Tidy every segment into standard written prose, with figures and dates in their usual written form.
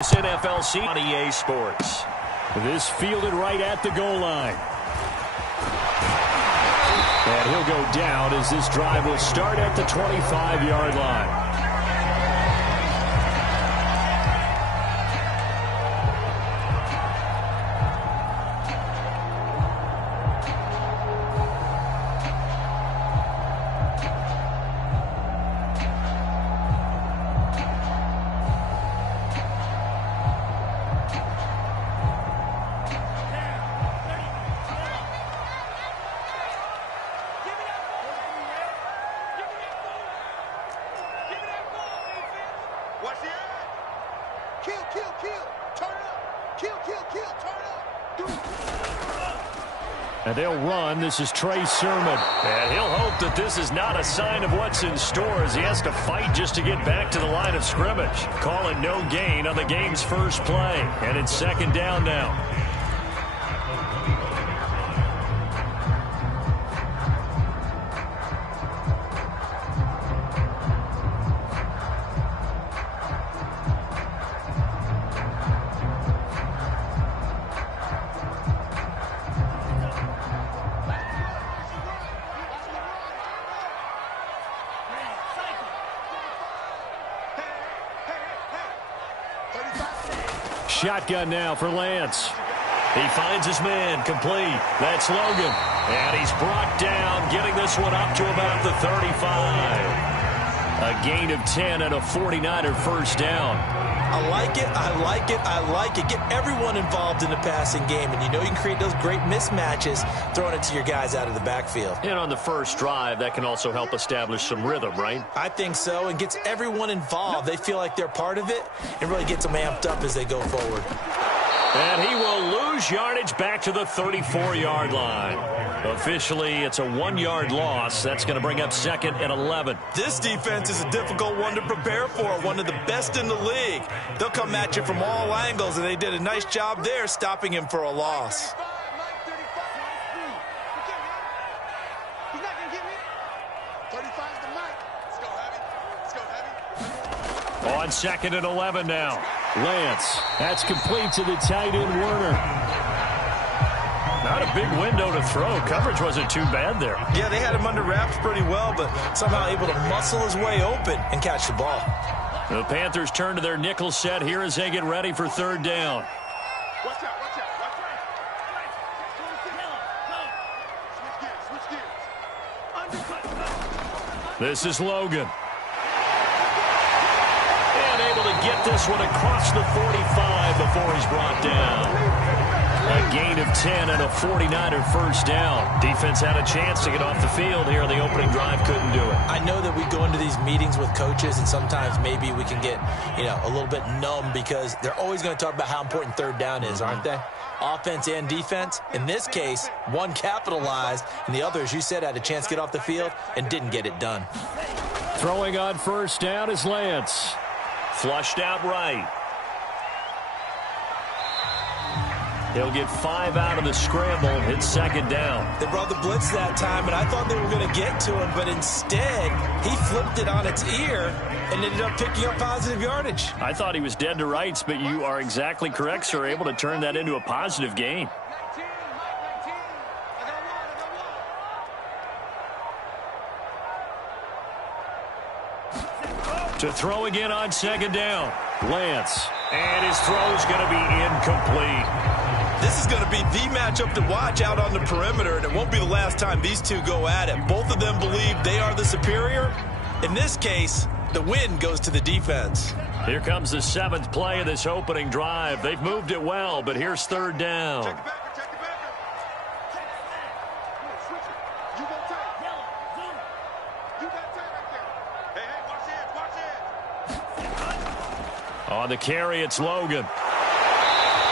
This NFLC on EA Sports. This fielded right at the goal line. And he'll go down as this drive will start at the 25-yard line. And they'll run. This is Trey Sermon. And he'll hope that this is not a sign of what's in store as he has to fight just to get back to the line of scrimmage. Calling no gain on the game's first play. And it's second down now. Shotgun now for Lance. He finds his man, complete. That's Logan. And he's brought down, getting this one up to about the 35. A gain of 10 and a 49er first down. I like it, I like it, I like it. Get everyone involved in the passing game, and you know you can create those great mismatches throwing it to your guys out of the backfield. And on the first drive, that can also help establish some rhythm, right? I think so, and gets everyone involved. They feel like they're part of it, and really gets them amped up as they go forward. And he will lose yardage back to the 34-yard line. Officially, it's a 1-yard loss. That's going to bring up second and 11. This defense is a difficult one to prepare for, one of the best in the league. They'll come at you from all angles, and they did a nice job there stopping him for a loss. On second and 11 now. Lance. That's complete to the tight end, Werner. Not a big window to throw. Coverage wasn't too bad there. Yeah, they had him under wraps pretty well, but somehow able to muscle his way open and catch the ball. The Panthers turn to their nickel set here as they get ready for third down. This is Logan. And able to get this one across the 45 before he's brought down. A gain of 10 and a 49er first down. Defense had a chance to get off the field here. The opening drive couldn't do it. I know that we go into these meetings with coaches, and sometimes maybe we can get, a little bit numb because they're always going to talk about how important third down is, aren't they? Offense and defense. In this case, one capitalized, and the other, as you said, had a chance to get off the field and didn't get it done. Throwing on first down is Lance. Flushed out right. He'll get 5 out of the scramble. It's second down. They brought the blitz that time, and I thought they were going to get to him, but instead, he flipped it on its ear and ended up picking up positive yardage. I thought he was dead to rights, but you are exactly correct, sir. Able to turn that into a positive gain. To throw again on second down. Lance. And his throw is going to be incomplete. This is going to be the matchup to watch out on the perimeter, and it won't be the last time these two go at it. Both of them believe they are the superior. In this case, the win goes to the defense. Here comes the 7th play of this opening drive. They've moved it well, but here's third down. On the carry, it's Logan.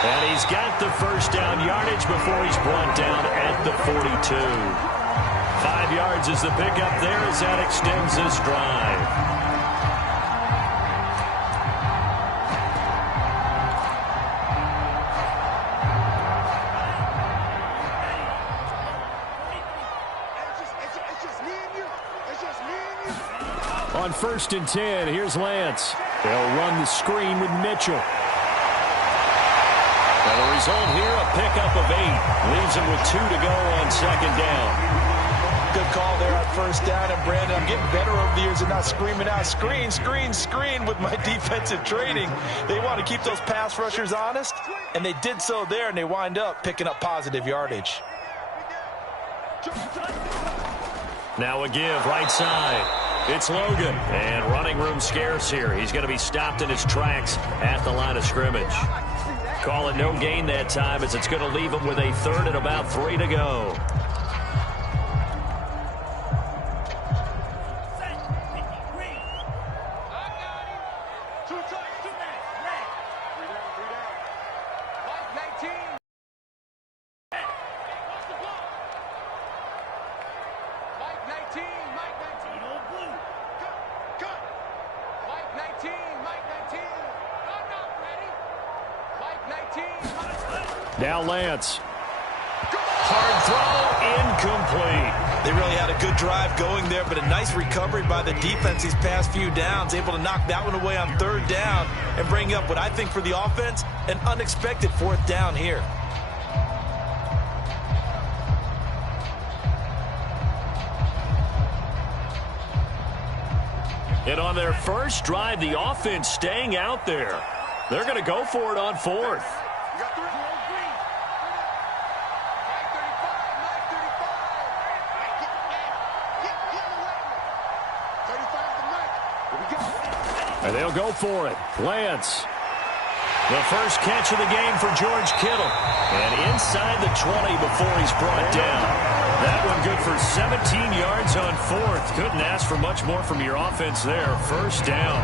And he's got the first down yardage before he's brought down at the 42. 5 yards is the pickup there as that extends this drive. On 1st and 10, here's Lance. They'll run the screen with Mitchell. And the result here, a pickup of 8. Leaves him with 2 to go on second down. Good call there on first down. And, Brandon, I'm getting better over the years and not screaming out, screen, screen, screen with my defensive training. They want to keep those pass rushers honest, and they did so there, and they wind up picking up positive yardage. Now a give right side. It's Logan, and running room scarce here. He's going to be stopped in his tracks at the line of scrimmage. Call it no gain that time, as it's going to leave him with a third and about 3 to go. Now Lance. Hard throw, incomplete. They really had a good drive going there, but a nice recovery by the defense these past few downs, able to knock that one away on third down and bring up what I think for the offense, an unexpected fourth down here. And on their first drive, the offense staying out there. They're going to go for it on fourth. And they'll go for it. Lance. The first catch of the game for George Kittle. And inside the 20 before he's brought down. That one good for 17 yards on fourth. Couldn't ask for much more from your offense there. First down.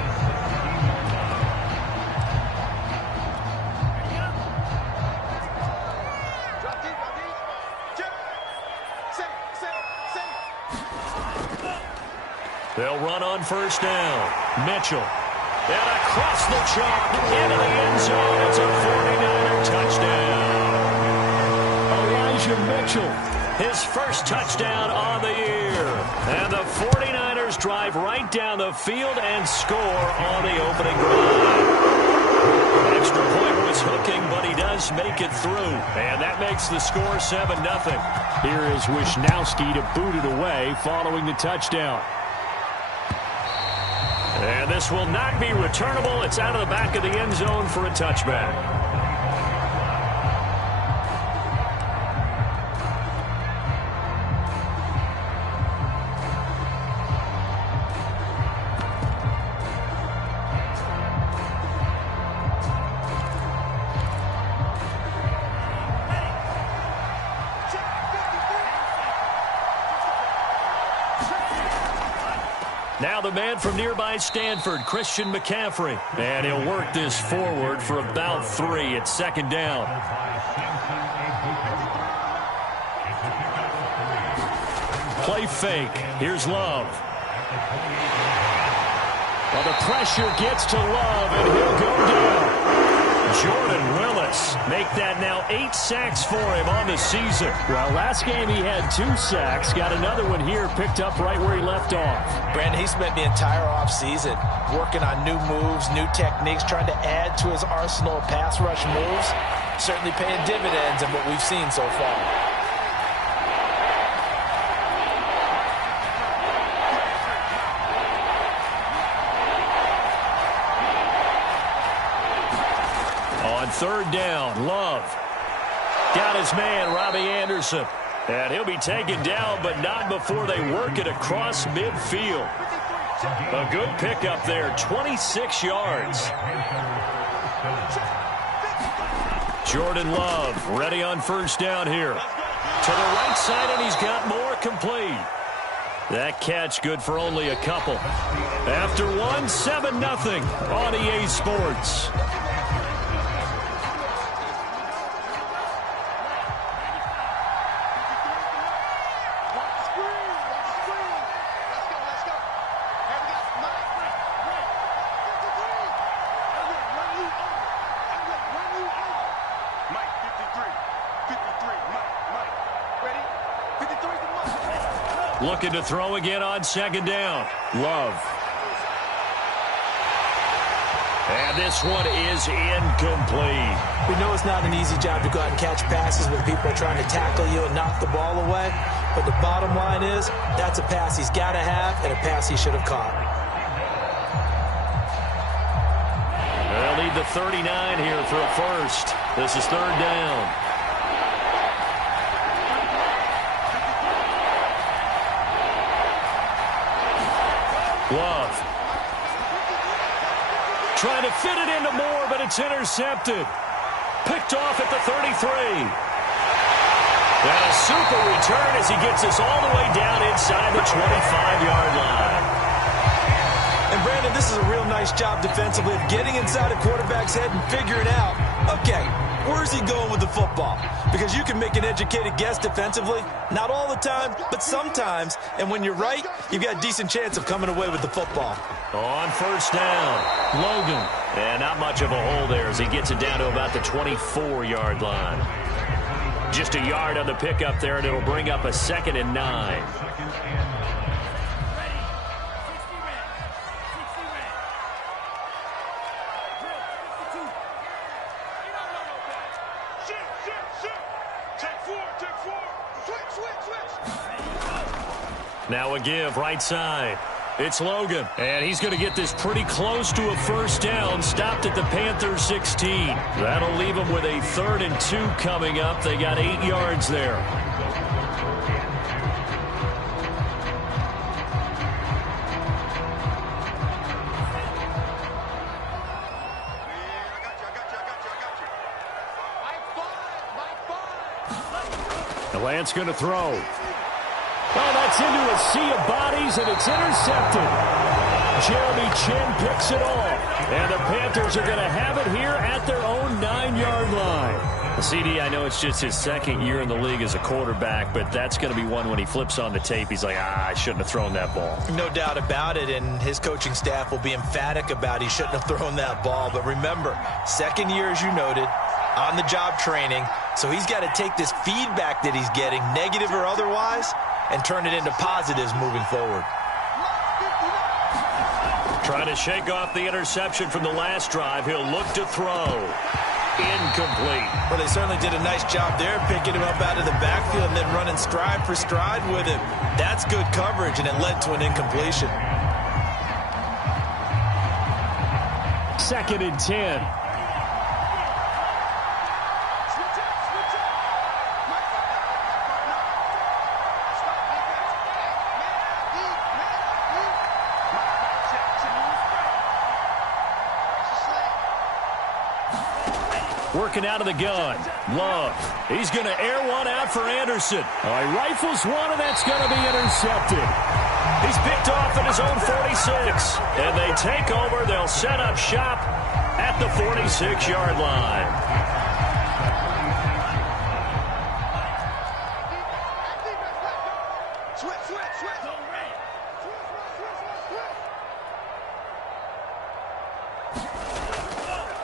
They'll run on first down. Mitchell. And across the chalk into the end zone. It's a 49er touchdown. Elijah Mitchell, his first touchdown on the year. And the 49ers drive right down the field and score on the opening drive. Extra point was hooking, but he does make it through. And that makes the score 7-0. Here is Wisnowski to boot it away following the touchdown. And this will not be returnable. It's out of the back of the end zone for a touchback. Now the man from nearby Stanford, Christian McCaffrey. And he'll work this forward for about 3 at second down. Play fake. Here's Love. Well, the pressure gets to Love, and he'll go down. Jordan Willis make that now 8 sacks for him on the season. Well, last game he had 2 sacks. Got another one here, picked up right where he left off. Brandon, he spent the entire offseason working on new moves, new techniques, trying to add to his arsenal of pass rush moves. Certainly paying dividends in what we've seen so far. On third down, Love. Got his man, Robbie Anderson. And he'll be taken down, but not before they work it across midfield. A good pickup there, 26 yards. Jordan Love ready on first down here. To the right side, and he's got more complete. That catch good for only a couple. After one, 7-0 on EA Sports. Looking to throw again on second down. Love. And this one is incomplete. We know it's not an easy job to go out and catch passes when people are trying to tackle you and knock the ball away. But the bottom line is, that's a pass he's got to have and a pass he should have caught. They'll need the 39 here for a first. This is third down. Love. Trying to fit it into Moore, but it's intercepted. Picked off at the 33. And a super return as he gets us all the way down inside the 25-yard line. And, Brandon, this is a real nice job defensively of getting inside a quarterback's head and figuring out, okay, where's he going with the football? Because you can make an educated guess defensively, not all the time, but sometimes. And when you're right, you've got a decent chance of coming away with the football. On first down, Logan. And not much of a hole there as he gets it down to about the 24-yard line. Just a yard on the pickup there, and it'll bring up a 2nd and 9. Now a give right side. It's Logan, and he's going to get this pretty close to a first down, stopped at the Panthers 16. That'll leave him with a 3rd and 2 coming up. They got 8 yards there. The Lance going to throw. Oh, that's into a sea of bodies, and it's intercepted. Jeremy Chinn picks it off. And the Panthers are going to have it here at their own 9-yard line. CD, I know it's just his 2nd year in the league as a quarterback, but that's going to be one when he flips on the tape. He's like, I shouldn't have thrown that ball. No doubt about it, and his coaching staff will be emphatic about he shouldn't have thrown that ball. But remember, 2nd year, as you noted, on-the-job training, so he's got to take this feedback that he's getting, negative or otherwise, and turn it into positives moving forward. Trying to shake off the interception from the last drive. He'll look to throw. Incomplete. Well, they certainly did a nice job there, picking him up out of the backfield and then running stride for stride with him. That's good coverage, and it led to an incompletion. 2nd and 10. Working out of the gun. Love. He's going to air one out for Anderson. He rifles one, and that's going to be intercepted. He's picked off at his own 46. And they take over. They'll set up shop at the 46-yard line.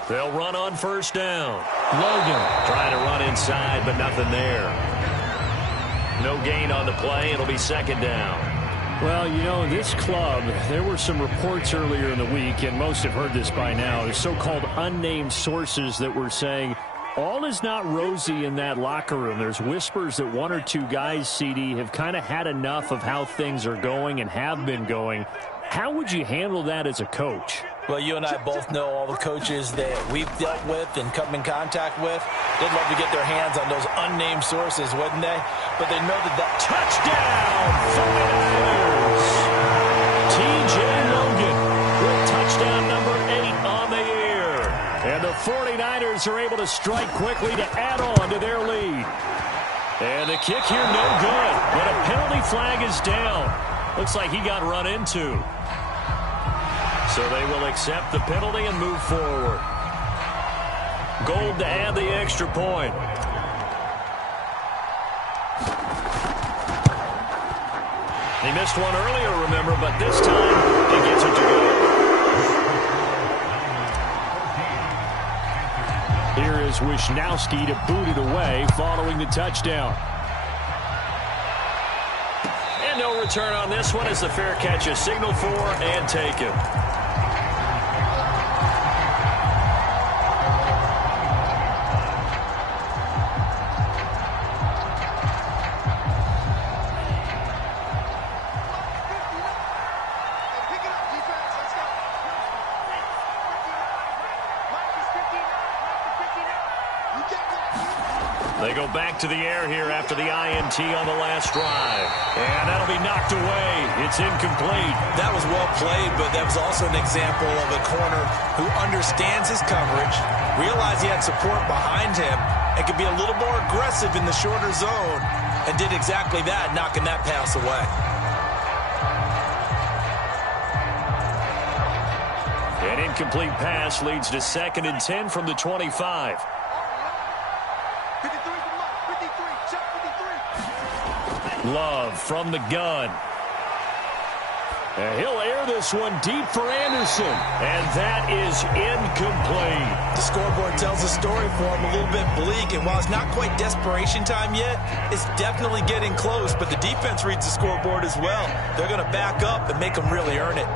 They'll run on first down. Logan trying to run inside, but nothing there. No gain on the play. It'll be 2nd down. Well, you know, this club, there were some reports earlier in the week, and most have heard this by now, the so-called unnamed sources that were saying all is not rosy in that locker room. There's whispers that 1 or 2 guys, CD, have kind of had enough of how things are going and have been going. How would you handle that as a coach? Well, you and I both know all the coaches that we've dealt with and come in contact with. They'd love to get their hands on those unnamed sources, wouldn't they? But they know that touchdown, 49ers. T.J. Logan with touchdown number 8 on the air. And the 49ers are able to strike quickly to add on to their lead. And the kick here, no good. But a penalty flag is down. Looks like he got run into. So they will accept the penalty and move forward. Gold to add the extra point. He missed one earlier, remember, but this time he gets it to go. Here is Wisnowski to boot it away following the touchdown. And no return on this one as the fair catch is signaled for and taken. They go back to the air here after the INT on the last drive. And that'll be knocked away. It's incomplete. That was well played, but that was also an example of a corner who understands his coverage, realized he had support behind him, and could be a little more aggressive in the shorter zone, and did exactly that, knocking that pass away. An incomplete pass leads to 2nd and 10 from the 25. Love from the gun. And he'll air this one deep for Anderson. And that is incomplete. The scoreboard tells the story for him, a little bit bleak. And while it's not quite desperation time yet, it's definitely getting close. But the defense reads the scoreboard as well. They're going to back up and make them really earn it.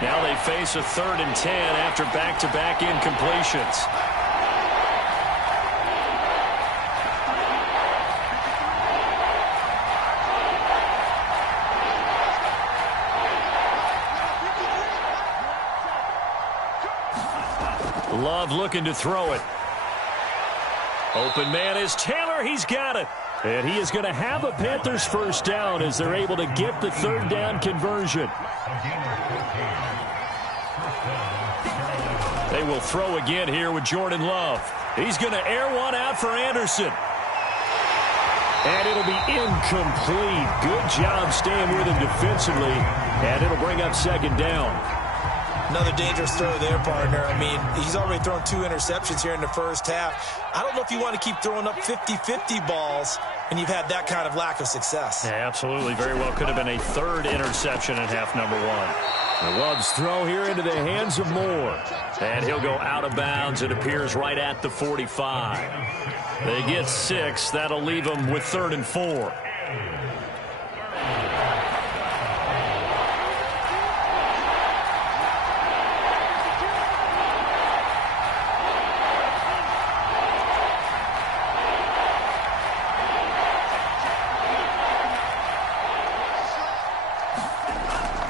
Now they face a 3rd and 10 after back-to-back incompletions. Love looking to throw it. Open man is Taylor. He's got it. And he is going to have a Panthers first down as they're able to get the 3rd down conversion. They will throw again here with Jordan Love. He's going to air one out for Anderson. And it'll be incomplete. Good job staying with him defensively. And it'll bring up 2nd down. Another dangerous throw there, partner. I mean, he's already thrown 2 interceptions here in the first half. I don't know if you want to keep throwing up 50-50 balls when you've had that kind of lack of success. Yeah, absolutely. Very well could have been a 3rd interception in half number 1. The Love's throw here into the hands of Moore. And he'll go out of bounds. It appears right at the 45. They get 6. That'll leave them with 3rd and 4.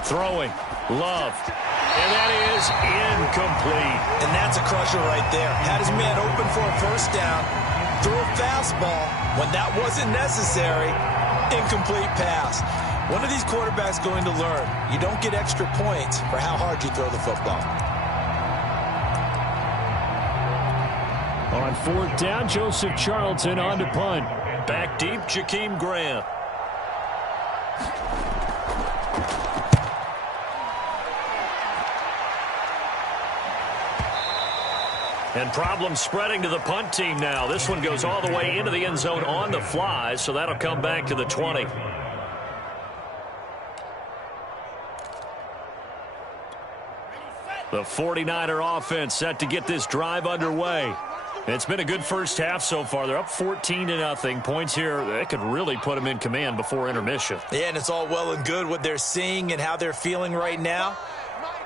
Throwing. Love. And that is incomplete. And that's a crusher right there. Had his man open for a first down. Threw a fastball when that wasn't necessary. Incomplete pass. One of these quarterbacks going to learn. You don't get extra points for how hard you throw the football. On 4th down, Joseph Charlton on to punt. Back deep, Jakeem Grant. And problems spreading to the punt team now. This one goes all the way into the end zone on the fly, so that'll come back to the 20. The 49er offense set to get this drive underway. It's been a good first half so far. They're up 14-0. Points here, that could really put them in command before intermission. Yeah, and it's all well and good what they're seeing and how they're feeling right now.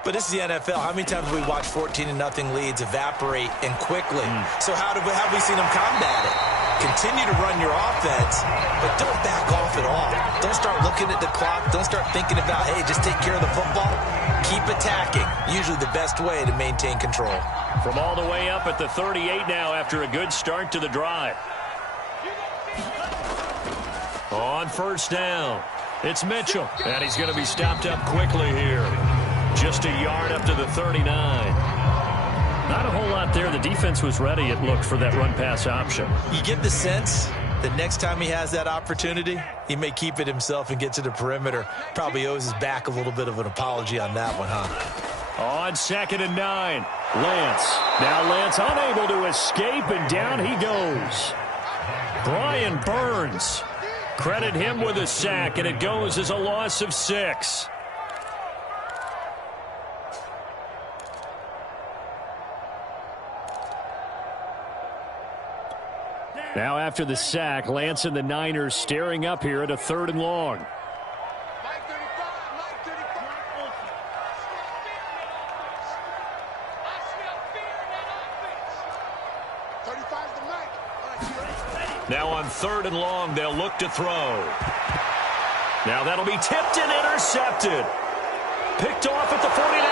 But this is the NFL. How many times have we watched 14-0 leads evaporate and quickly? So how have we seen them combat it? Continue to run your offense, but don't back off at all. Don't start looking at the clock. Don't start thinking about, hey, just take care of the football. Keep attacking. Usually the best way to maintain control. From all the way up at the 38 now after a good start to the drive. On 1st down, it's Mitchell. And he's going to be stopped up quickly here. Just a yard up to the 39. Not a whole lot there. The defense was ready, it looked, for that run-pass option. You get the sense that next time he has that opportunity, he may keep it himself and get to the perimeter. Probably owes his back a little bit of an apology on that one, huh? On 2nd and 9, Lance. Now Lance unable to escape, and down he goes. Brian Burns. Credit him with a sack, and it goes as a loss of 6. Now after the sack, Lance and the Niners staring up here at a 3rd and long. Now on 3rd and long, they'll look to throw. Now that'll be tipped and intercepted. Picked off at the 49.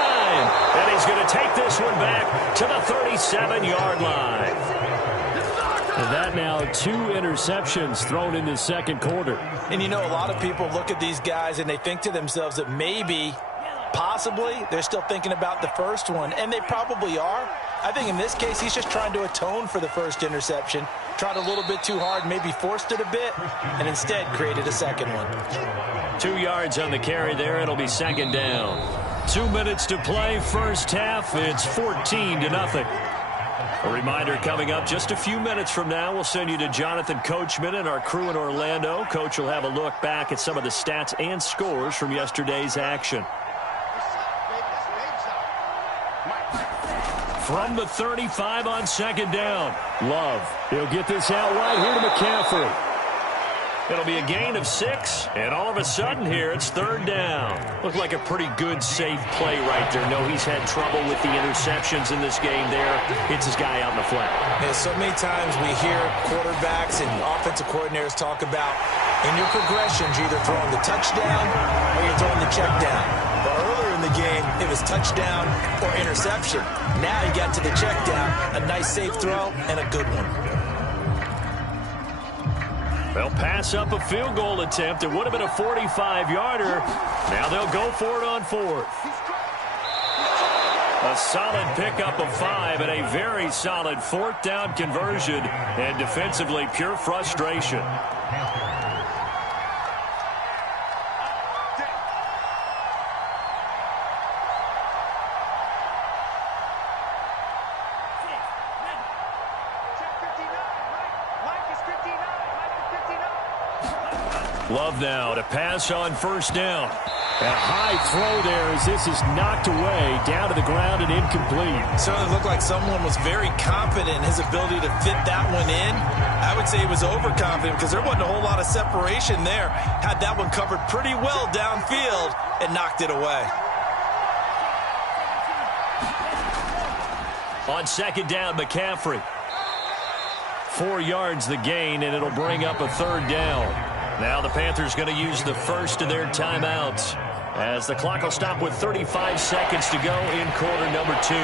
And he's going to take this one back to the 37-yard line. And that now 2 interceptions thrown in the second quarter. And you know, a lot of people look at these guys and they think to themselves that maybe, possibly, they're still thinking about the first one. And they probably are. I think in this case, he's just trying to atone for the first interception. Tried a little bit too hard, maybe forced it a bit, and instead created a second one. 2 yards on the carry there. It'll be second down. 2 minutes to play, first half. It's 14-0. A reminder coming up just a few minutes from now. We'll send you to Jonathan Coachman and our crew in Orlando. Coach will have a look back at some of the stats and scores from yesterday's action. From the 35 on second down. Love. He'll get this out wide here to McCaffrey. It'll be a gain of 6, and all of a sudden here, it's third down. Looked like a pretty good, safe play right there. No, he's had trouble with the interceptions in this game there. Hits his guy out in the flat. Yeah, so many times we hear quarterbacks and offensive coordinators talk about in your progressions, you're either throwing the touchdown or you're throwing the check down. But earlier in the game, it was touchdown or interception. Now you got to the check down, a nice safe throw, and a good one. They'll pass up a field goal attempt. It would have been a 45-yarder. Now they'll go for it on 4th. A solid pickup of 5 and a very solid 4th down conversion. And defensively, pure frustration. Love now to pass on first down. A high throw there as this is knocked away, down to the ground and incomplete. Certainly looked like someone was very confident in his ability to fit that one in. I would say he was overconfident because there wasn't a whole lot of separation there. Had that one covered pretty well downfield and knocked it away. On second down, McCaffrey. 4 yards the gain, and it'll bring up a third down. Now the Panthers going to use the first of their timeouts as the clock will stop with 35 seconds to go in quarter number 2.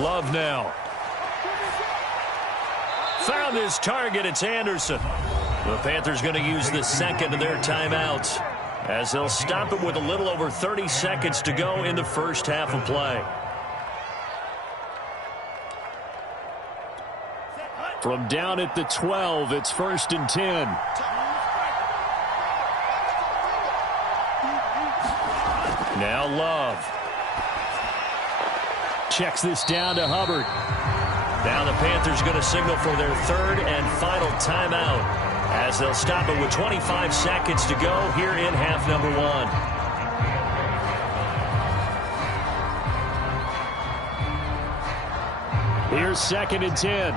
Love now. Found his target. It's Anderson. The Panthers going to use the second of their timeouts as they'll stop it with a little over 30 seconds to go in the first half of play. From down at the 12, it's 1st and 10. Now Love. Checks this down to Hubbard. Now the Panthers going to signal for their third and final timeout as they'll stop it with 25 seconds to go here in half number 1. Here's 2nd and 10.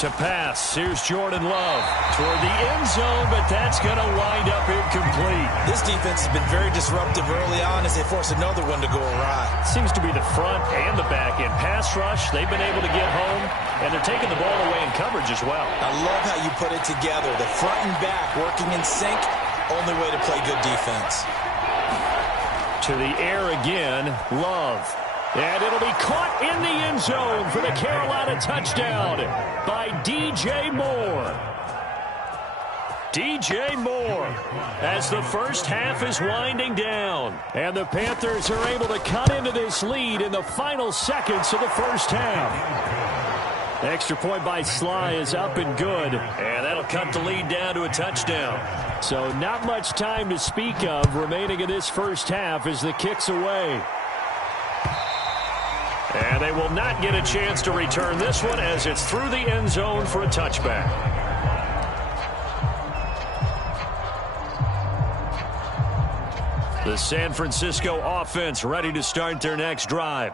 To pass, here's Jordan Love toward the end zone, but that's going to wind up incomplete. This defense has been very disruptive early on as they force another one to go awry. Seems to be the front and the back end. Pass rush, they've been able to get home, and they're taking the ball away in coverage as well. I love how you put it together. The front and back working in sync, only way to play good defense. To the air again, Love. And it'll be caught in the end zone for the Carolina touchdown by DJ Moore. DJ Moore as the first half is winding down. And the Panthers are able to cut into this lead in the final seconds of the first half. Extra point by Sly is up and good. And that'll cut the lead down to a touchdown. So not much time to speak of remaining in this first half as the kick's away. And they will not get a chance to return this one as it's through the end zone for a touchback. The San Francisco offense ready to start their next drive.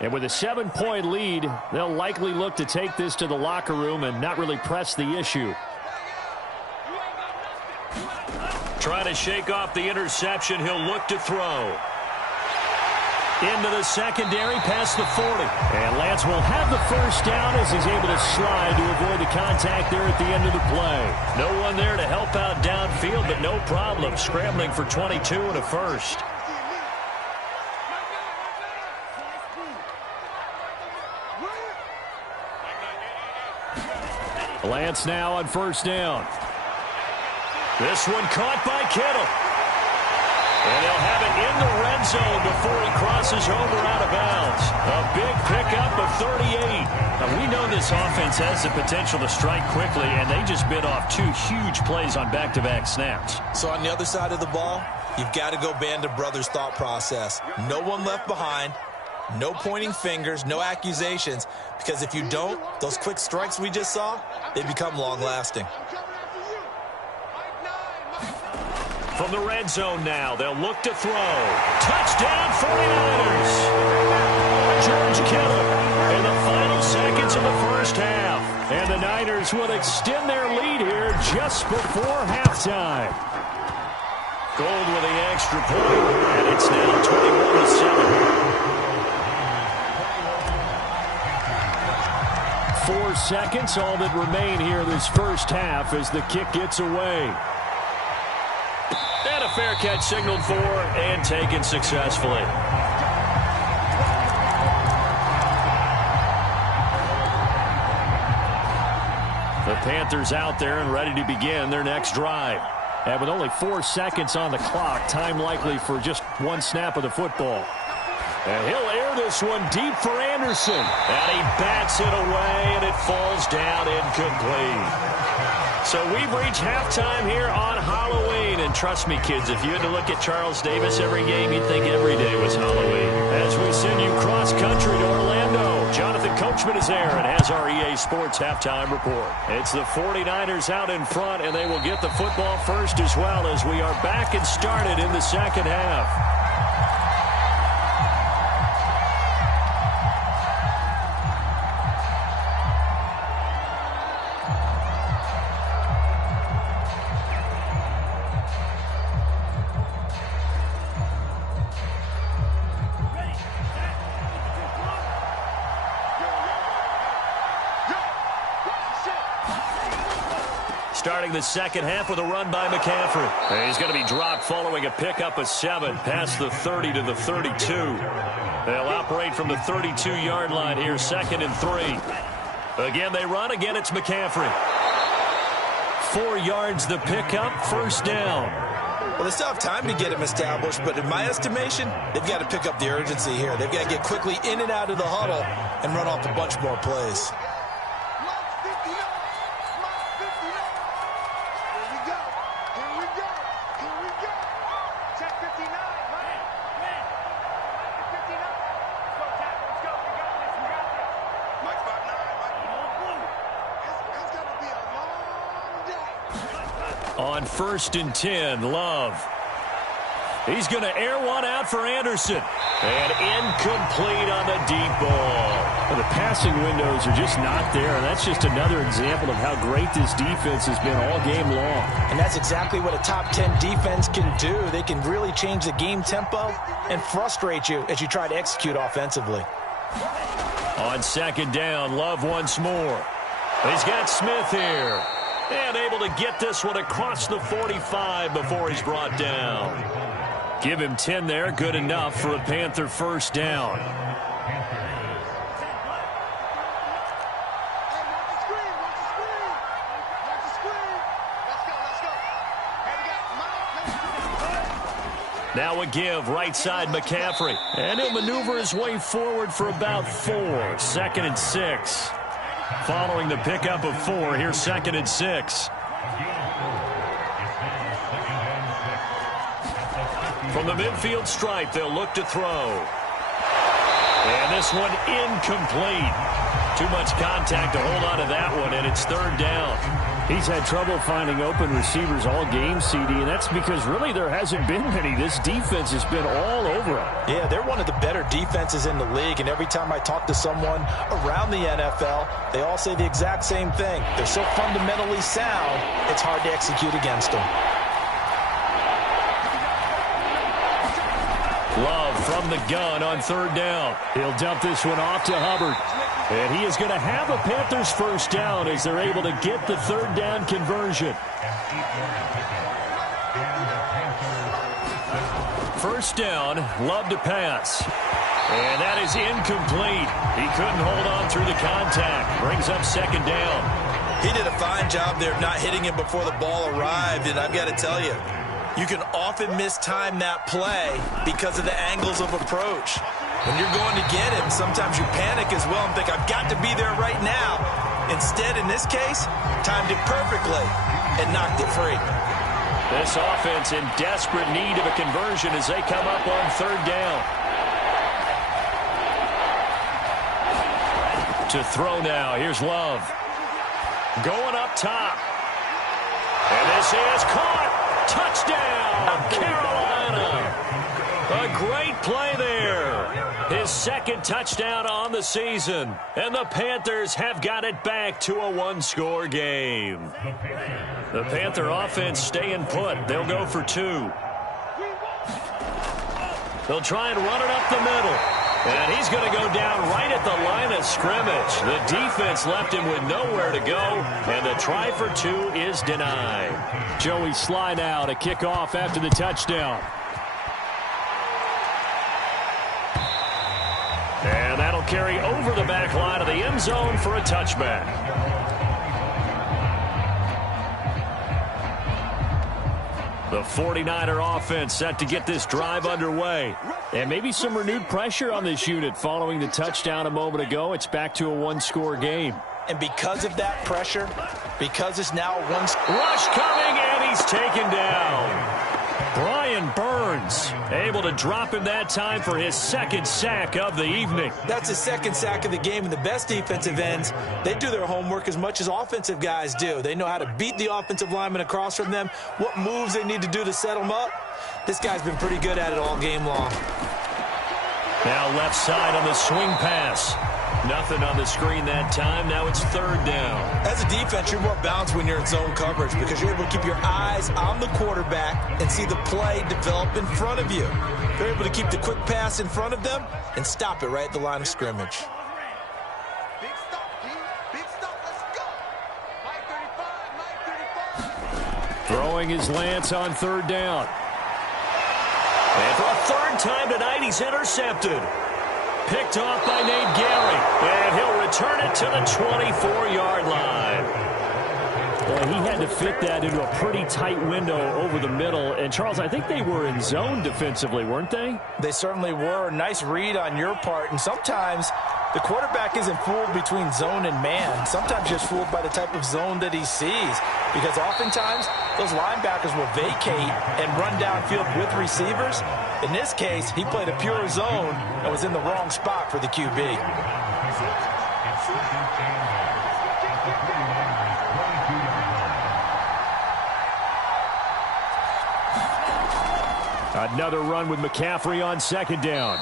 And with a 7-point lead, they'll likely look to take this to the locker room and not really press the issue. Trying to shake off the interception. He'll look to throw. Into the secondary, past the 40. And Lance will have the first down as he's able to slide to avoid the contact there at the end of the play. No one there to help out downfield, but no problem. Scrambling for 22 and a first. Lance now on first down. This one caught by Kittle. And he'll have it in the red zone before he crosses over out of bounds. A big pickup of 38. Now, we know this offense has the potential to strike quickly, and they just bit off 2 huge plays on back-to-back snaps. So on the other side of the ball, you've got to go Band of Brothers thought process. No one left behind. No pointing fingers, no accusations, because if you don't, those quick strikes we just saw, they become long-lasting. From the red zone now, they'll look to throw. Touchdown 49ers! George Kittle in the final seconds of the first half. And the Niners will extend their lead here just before halftime. Gold with the extra point, and it's now 21-7. 4 seconds, all that remain here this first half as the kick gets away. And a fair catch signaled for and taken successfully. The Panthers out there and ready to begin their next drive. And with only 4 seconds on the clock, time likely for just 1 snap of the football. And he'll air this one deep for Anderson. And he bats it away, and it falls down incomplete. So we've reached halftime here on Halloween. And trust me, kids, if you had to look at Charles Davis every game, you'd think every day was Halloween. As we send you cross-country to Orlando, Jonathan Coachman is there and has our EA Sports halftime report. It's the 49ers out in front, and they will get the football first as well as we are back and started in the second half. Starting the second half with a run by McCaffrey. And he's going to be dropped following a pickup of 7 past the 30 to the 32. They'll operate from the 32-yard line here, 2nd and 3. Again, they run. Again, it's McCaffrey. 4 yards the pickup, first down. Well, they still have time to get him established, but in my estimation, they've got to pick up the urgency here. They've got to get quickly in and out of the huddle and run off a bunch more plays. On 1st and 10, Love. He's going to air one out for Anderson. And incomplete on the deep ball. Well, the passing windows are just not there. And that's just another example of how great this defense has been all game long. And that's exactly what a top 10 defense can do. They can really change the game tempo and frustrate you as you try to execute offensively. On 2nd down, Love once more. He's got Smith here. And able to get this one across the 45 before he's brought down. Give him 10 there. Good enough for a Panther first down. Now a give, right side McCaffrey. And he'll maneuver his way forward for about 4. 2nd and 6. Following the pickup of 4, here's 2nd and 6. From the midfield stripe, they'll look to throw. And this one incomplete. Too much contact to hold on to that one, and it's 3rd down. He's had trouble finding open receivers all game, CD, and that's because really there hasn't been many. This defense has been all over him. Yeah, they're one of the better defenses in the league, and every time I talk to someone around the NFL, they all say the exact same thing. They're so fundamentally sound, it's hard to execute against them. Love from the gun on third down. He'll dump this one off to Hubbard. And he is going to have a Panthers first down as they're able to get the third down conversion. First down, Love to pass. And that is incomplete. He couldn't hold on through the contact. Brings up second down. He did a fine job there of not hitting him before the ball arrived, and I've got to tell you, you can often mistime that play because of the angles of approach. When you're going to get him, sometimes you panic as well and think, I've got to be there right now. Instead, in this case, timed it perfectly and knocked it free. This offense in desperate need of a conversion as they come up on third down. To throw now, here's Love. Going up top. And this is caught. Touchdown, Carolina. A great play there. His second touchdown on the season. And the Panthers have got it back to a one-score game. The Panther offense staying put. They'll go for two. They'll try and run it up the middle. And he's going to go down right at the line of scrimmage. The defense left him with nowhere to go. And the try for two is denied. Joey Sly now to kick off after the touchdown. And that'll carry over the back line of the end zone for a touchback. The 49er offense set to get this drive underway. And maybe some renewed pressure on this unit following the touchdown a moment ago. It's back to a one-score game. And because of that pressure, because it's now a rush coming, and he's taken down. Brian Burns able to drop him that time for his second sack of the evening. That's his second sack of the game, and the best defensive ends, they do their homework as much as offensive guys do. They know how to beat the offensive lineman across from them, what moves they need to do to set them up. This guy's been pretty good at it all game long. Now left side on the swing pass. Nothing on the screen that time. Now it's third down. As a defense, you're more balanced when you're in zone coverage because you're able to keep your eyes on the quarterback and see the play develop in front of you. They're able to keep the quick pass in front of them and stop it right at the line of scrimmage. Big stop, big stop, let's go. Mike 35. Throwing his Lance on third down. And for a third time tonight, he's intercepted. Picked off by Nate Gary, and he'll return it to the 24-yard line. Well, he had to fit that into a pretty tight window over the middle. And, Charles, I think they were in zone defensively, weren't they? They certainly were. Nice read on your part. And sometimes the quarterback isn't fooled between zone and man. Sometimes just fooled by the type of zone that he sees. Because oftentimes those linebackers will vacate and run downfield with receivers. In this case, he played a pure zone and was in the wrong spot for the QB. Another run with McCaffrey on second down.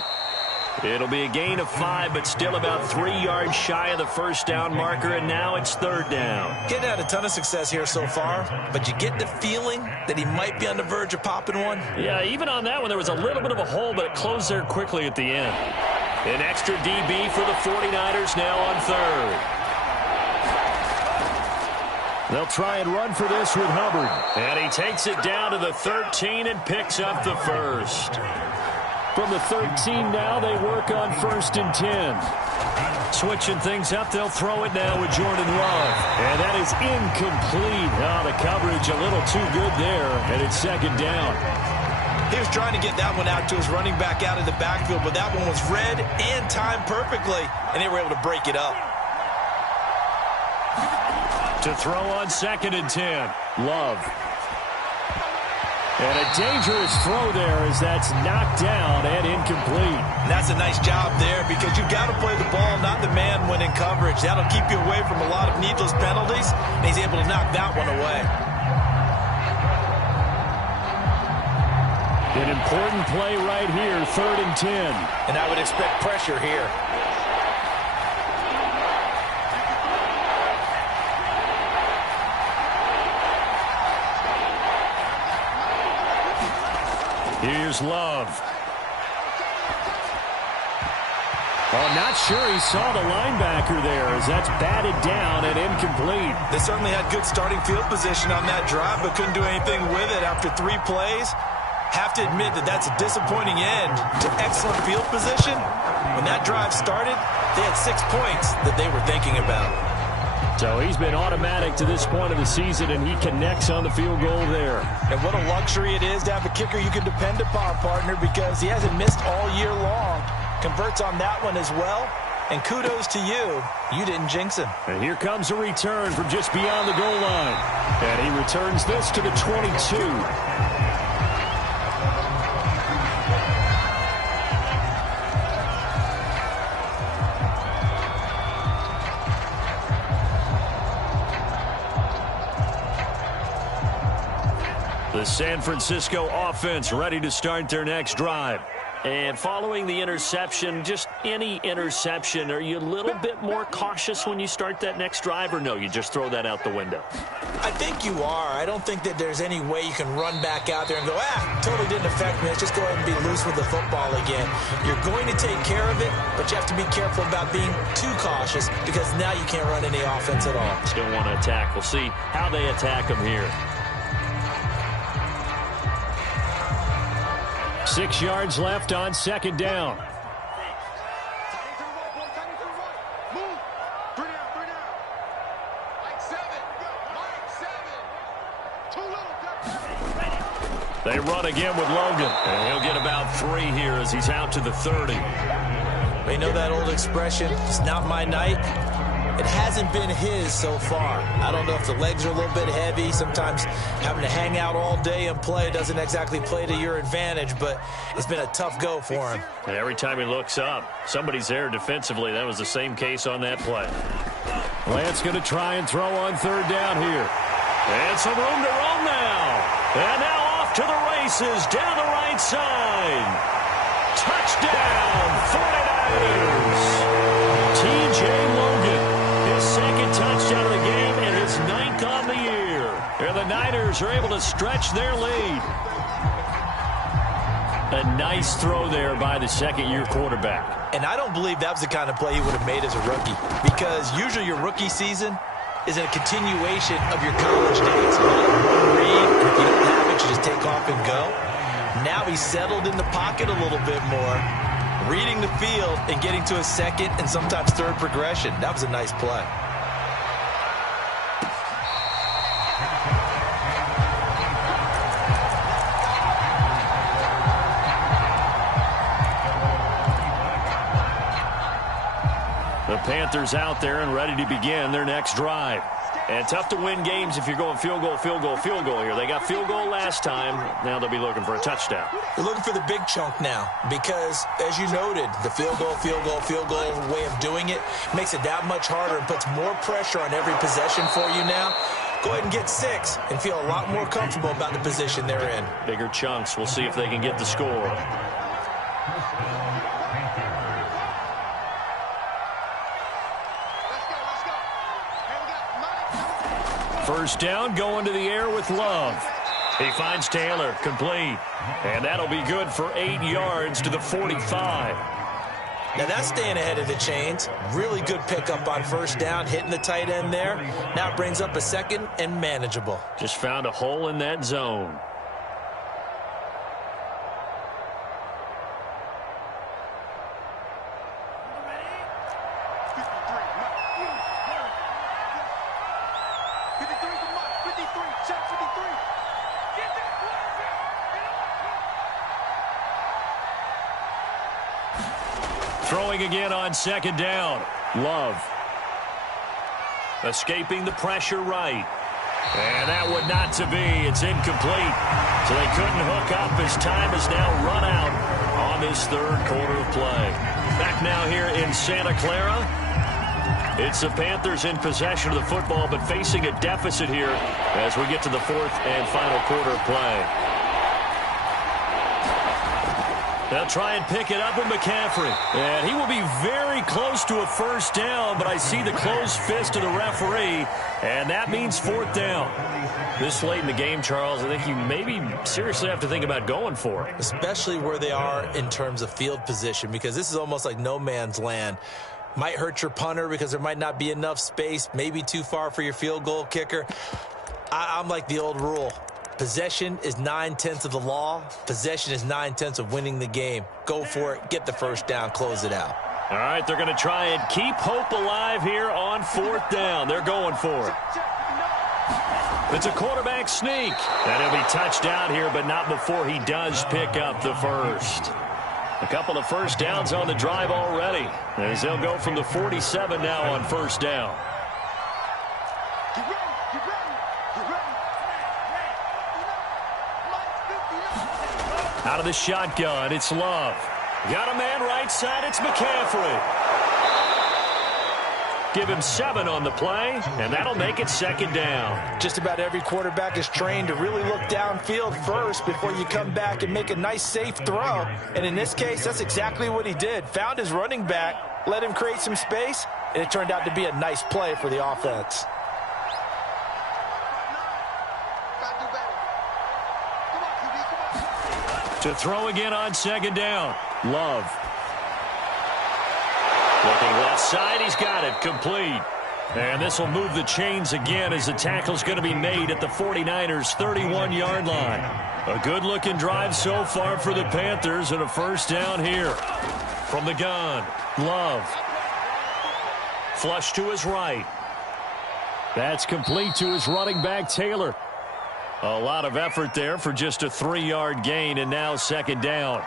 It'll be a gain of 5, but still about 3 yards shy of the first down marker, and now it's third down. Getting had a ton of success here so far, but you get the feeling that he might be on the verge of popping one. Yeah, even on that one, there was a little bit of a hole, but it closed there quickly at the end. An extra DB for the 49ers now on third. They'll try and run for this with Hubbard. And he takes it down to the 13 and picks up the first. From the 13 now, they work on 1st and 10. Switching things up, they'll throw it now with Jordan Love. And that is incomplete. Oh, the coverage a little too good there, and it's second down. He was trying to get that one out to his running back out of the backfield, but that one was read and timed perfectly, and they were able to break it up. To throw on 2nd and 10, Love. And a dangerous throw there as that's knocked down and incomplete. And that's a nice job there because you've got to play the ball, not the man when in coverage. That'll keep you away from a lot of needless penalties, and he's able to knock that one away. An important play right here, 3rd and 10. And I would expect pressure here. Here's Love. I'm not sure he saw the linebacker there as that's batted down and incomplete. They certainly had good starting field position on that drive, but couldn't do anything with it after 3 plays. Have to admit that that's a disappointing end to excellent field position. When that drive started, they had 6 points that they were thinking about. So he's been automatic to this point of the season, and he connects on the field goal there. And what a luxury it is to have a kicker you can depend upon, partner, because he hasn't missed all year long. Converts on that one as well. And kudos to you. You didn't jinx him. And here comes a return from just beyond the goal line. And he returns this to the 22. The San Francisco offense ready to start their next drive. And following the interception, just any interception, are you a little bit more cautious when you start that next drive, or no, you just throw that out the window? I think you are. I don't think that there's any way you can run back out there and go, totally didn't affect me. Let's just go ahead and be loose with the football again. You're going to take care of it, but you have to be careful about being too cautious because now you can't run any offense at all. Still want to attack. We'll see how they attack them here. 6 yards left on 2nd down. They run again with Logan. And he'll get about 3 here as he's out to the 30. You know that old expression, it's not my night? It hasn't been his so far. I don't know if the legs are a little bit heavy. Sometimes having to hang out all day and play doesn't exactly play to your advantage, but it's been a tough go for him. And every time he looks up, somebody's there defensively. That was the same case on that play. Lance going to try and throw on 3rd down here. And some room to roam now. And now off to the races down the right side. Touchdown, 49ers. TJ Logan. His 2nd touchdown of the game and his 9th on the year. And the Niners are able to stretch their lead. A nice throw there by the 2nd-year quarterback. And I don't believe that was the kind of play he would have made as a rookie, because usually your rookie season is a continuation of your college days. You let one read, and if you don't have it, you just take off and go. Now he's settled in the pocket a little bit more, reading the field and getting to a 2nd and sometimes 3rd progression. That was a nice play. The Panthers out there and ready to begin their next drive. And tough to win games if you're going field goal, field goal, field goal here. They got field goal last time. Now they'll be looking for a touchdown. They're looking for the big chunk now because, as you noted, the field goal way of doing it makes it that much harder and puts more pressure on every possession for you now. Go ahead and get 6 and feel a lot more comfortable about the position they're in. Bigger chunks. We'll see if they can get the score. First down, going to the air with Love. He finds Taylor, complete. And that'll be good for 8 yards to the 45. Now that's staying ahead of the chains. Really good pickup on 1st down, hitting the tight end there. Now it brings up a 2nd and manageable. Just found a hole in that zone. Throwing again on 2nd down. Love. Escaping the pressure right. And that would not to be. It's incomplete. So they couldn't hook up as time has now run out on this third quarter of play. Back now here in Santa Clara. It's the Panthers in possession of the football, but facing a deficit here as we get to the fourth and final quarter of play. They'll try and pick it up with McCaffrey. And he will be very close to a first down, but I see the closed fist of the referee, and that means fourth down. This late in the game, Charles, I think you maybe seriously have to think about going for it. Especially where they are in terms of field position, because this is almost like no man's land. Might hurt your punter because there might not be enough space, maybe too far for your field goal kicker. I'm like the old rule. Possession is 9/10 of the law. Possession is 9/10 of winning the game. Go for it. Get the first down. Close it out. All right, they're going to try and keep hope alive here on fourth down. They're going for it. It's a quarterback sneak. And he'll be touched out here, but not before he does pick up the first. A couple of first downs on the drive already, as they'll go from the 47 now on first down. Out of the shotgun, it's Love. Got a man right side, it's McCaffrey. Give him 7 on the play, and that'll make it second down. Just about every quarterback is trained to really look downfield first before you come back and make a nice, safe throw. And in this case, that's exactly what he did. Found his running back, let him create some space, and it turned out to be a nice play for the offense. To throw again on second down. Love. Looking left side, he's got it. Complete. And this will move the chains again as the tackle's going to be made at the 49ers' 31-yard line. A good-looking drive so far for the Panthers, and a first down here. From the gun, Love. Flush to his right. That's complete to his running back, Taylor. A lot of effort there for just a 3-yard gain, and now second down.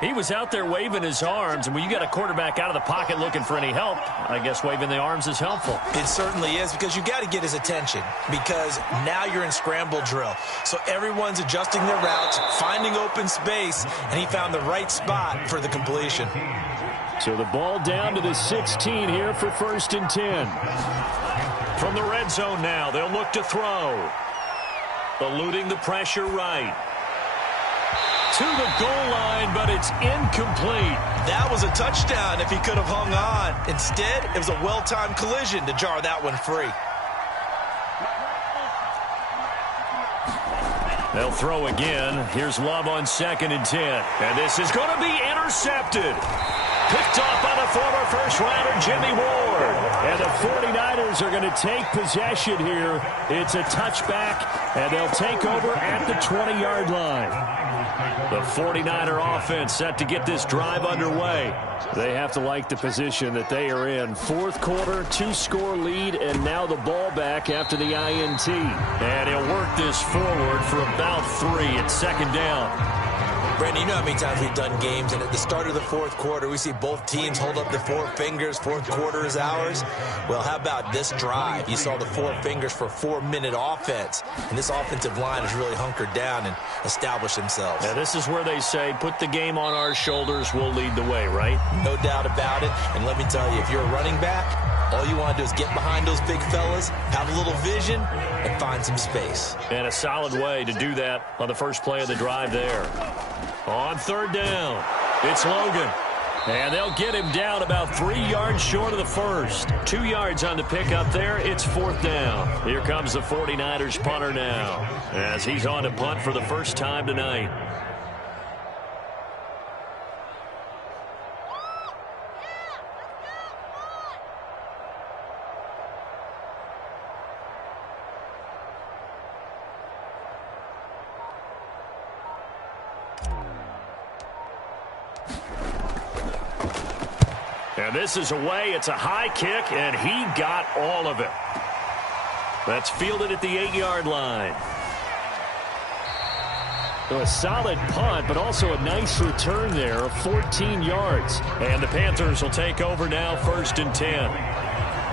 He was out there waving his arms, and when you got a quarterback out of the pocket looking for any help, I guess waving the arms is helpful. It certainly is, because you got to get his attention, because now you're in scramble drill. So everyone's adjusting their routes, finding open space, and he found the right spot for the completion. So the ball down to the 16 here for first and 10. From the red zone now, they'll look to throw. Eluding the pressure right. To the goal line, but it's incomplete. That was a touchdown if he could have hung on. Instead, it was a well-timed collision to jar that one free. They'll throw again. Here's Love on second and 10. And this is going to be intercepted. Picked off by the former first-rounder Jimmy Ward. And the 49ers are going to take possession here. It's a touchback, and they'll take over at the 20-yard line. The 49er offense set to get this drive underway. They have to like the position that they are in. Fourth quarter, 2-score lead, and now the ball back after the INT. And he'll work this forward for about 3 at second down. Brandon, you know how many times we've done games, and at the start of the fourth quarter, we see both teams hold up the 4 fingers, fourth quarter is ours. Well, how about this drive? You saw the 4 fingers for 4-minute offense, and this offensive line has really hunkered down and established themselves. Now, this is where they say, put the game on our shoulders, we'll lead the way, right? No doubt about it, and let me tell you, if you're a running back, all you want to do is get behind those big fellas, have a little vision, and find some space. And a solid way to do that on the first play of the drive there. On third down, it's Logan. And they'll get him down about 3 yards short of the first. 2 yards on the pickup there. It's fourth down. Here comes the 49ers punter now, as he's on to punt for the first time tonight. And this is away. It's a high kick, and he got all of it. That's fielded at the 8-yard line. So a solid punt, but also a nice return there of 14 yards. And the Panthers will take over now, first and 10.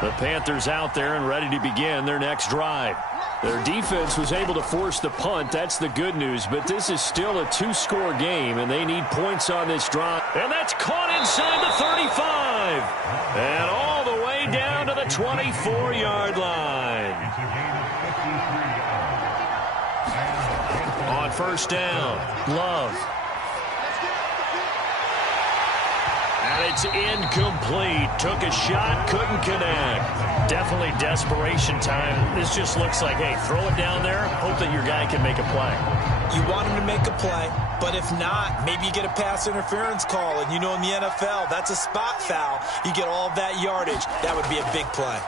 The Panthers out there and ready to begin their next drive. Their defense was able to force the punt. That's the good news. But this is still a two-score game, and they need points on this drive. And that's caught inside the 35. And all the way down to the 24-yard line. On first down, Love. And it's incomplete. Took a shot, couldn't connect. Definitely desperation time. This just looks like, hey, throw it down there, hope that your guy can make a play. You want him to make a play, but if not, maybe you get a pass interference call. And you know in the NFL, that's a spot foul. You get all of that yardage. That would be a big play.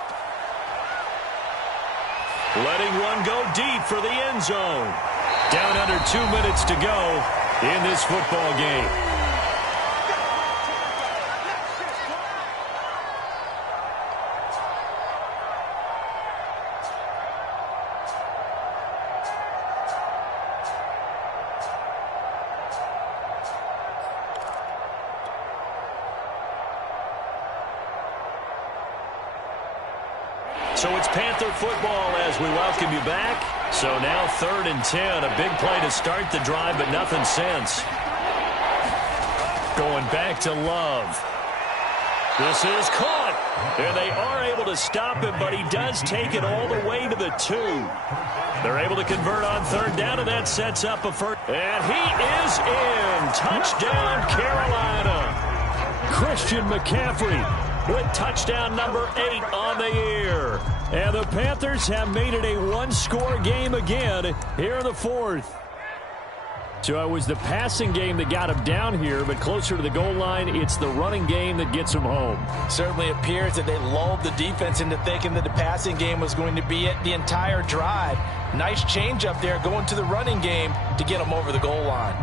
Letting one go deep for the end zone. Down under 2 minutes to go in this football game. So it's Panther football as we welcome you back. So now 3rd and 10. A big play to start the drive, but nothing since. Going back to Love. This is caught. And they are able to stop him, but he does take it all the way to the 2. They're able to convert on 3rd down, and that sets up a first. And he is in. Touchdown, Carolina. Christian McCaffrey with touchdown number 8 on the year. And the Panthers have made it a one-score game again here in the 4th. So it was the passing game that got him down here, but closer to the goal line, it's the running game that gets him home. Certainly appears that they lulled the defense into thinking that the passing game was going to be it the entire drive. Nice change up there going to the running game to get them over the goal line.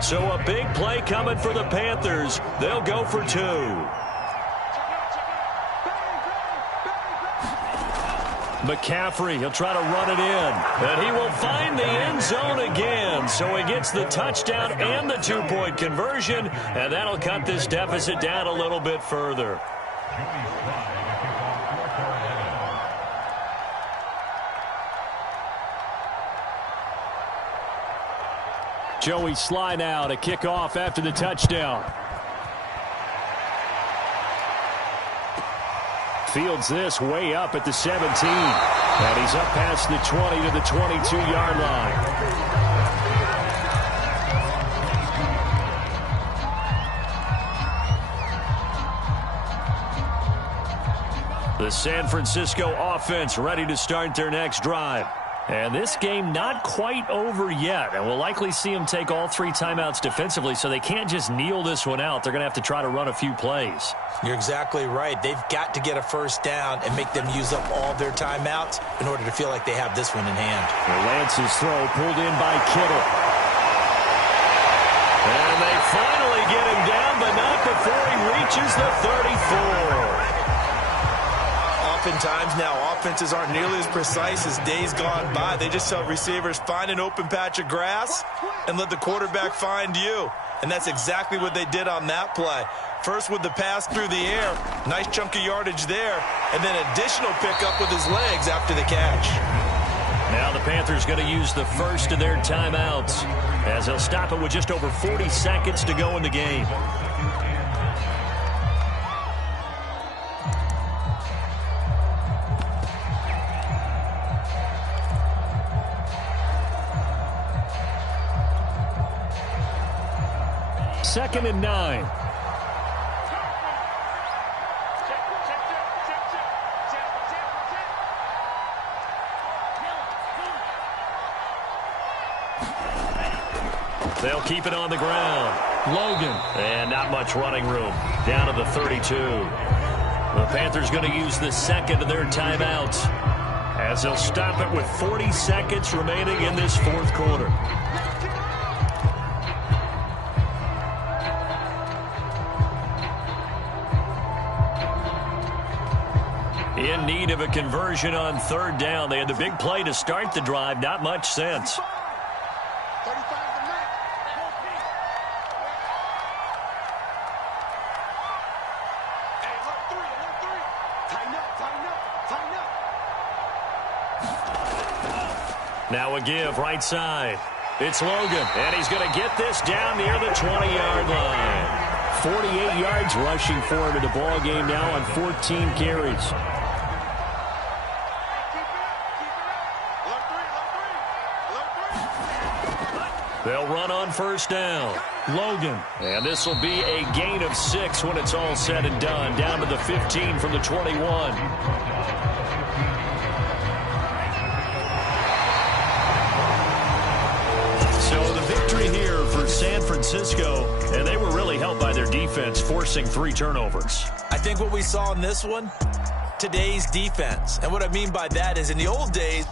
So a big play coming for the Panthers. They'll go for 2. McCaffrey, he'll try to run it in. And he will find the end zone again. So he gets the touchdown and the 2-point conversion. And that'll cut this deficit down a little bit further. Joey Sly now to kick off after the touchdown. Fields this way up at the 17. And he's up past the 20 to the 22-yard line. The San Francisco offense ready to start their next drive. And this game not quite over yet. And we'll likely see them take all 3 timeouts defensively, so they can't just kneel this one out. They're going to have to try to run a few plays. You're exactly right. They've got to get a first down and make them use up all their timeouts in order to feel like they have this one in hand. Lance's throw pulled in by Kittle. And they finally get him down, but not before he reaches the 34. Oftentimes now, offenses aren't nearly as precise as days gone by. They just tell receivers, find an open patch of grass and let the quarterback find you. And that's exactly what they did on that play. First with the pass through the air, nice chunk of yardage there, and then additional pickup with his legs after the catch. Now the Panthers going to use the first of their timeouts as they'll stop it with just over 40 seconds to go in the game. Second and 9. They'll keep it on the ground. Logan. And not much running room. Down to the 32. The Panthers going to use the second of their timeouts as they'll stop it with 40 seconds remaining in this 4th quarter. In need of a conversion on 3rd down. They had the big play to start the drive. Not much sense. 35 to match. Hey, alert 3. Tighten up. Now a give right side. It's Logan, and he's going to get this down near the 20-yard line. 48 yards rushing for him in the ball game now on 14 carries. They'll run on first down. Logan. And this will be a gain of 6 when it's all said and done. Down to the 15 from the 21. So the victory here for San Francisco, and they were really helped by their defense, forcing 3 turnovers. I think what we saw in this one, today's defense. And what I mean by that is in the old days,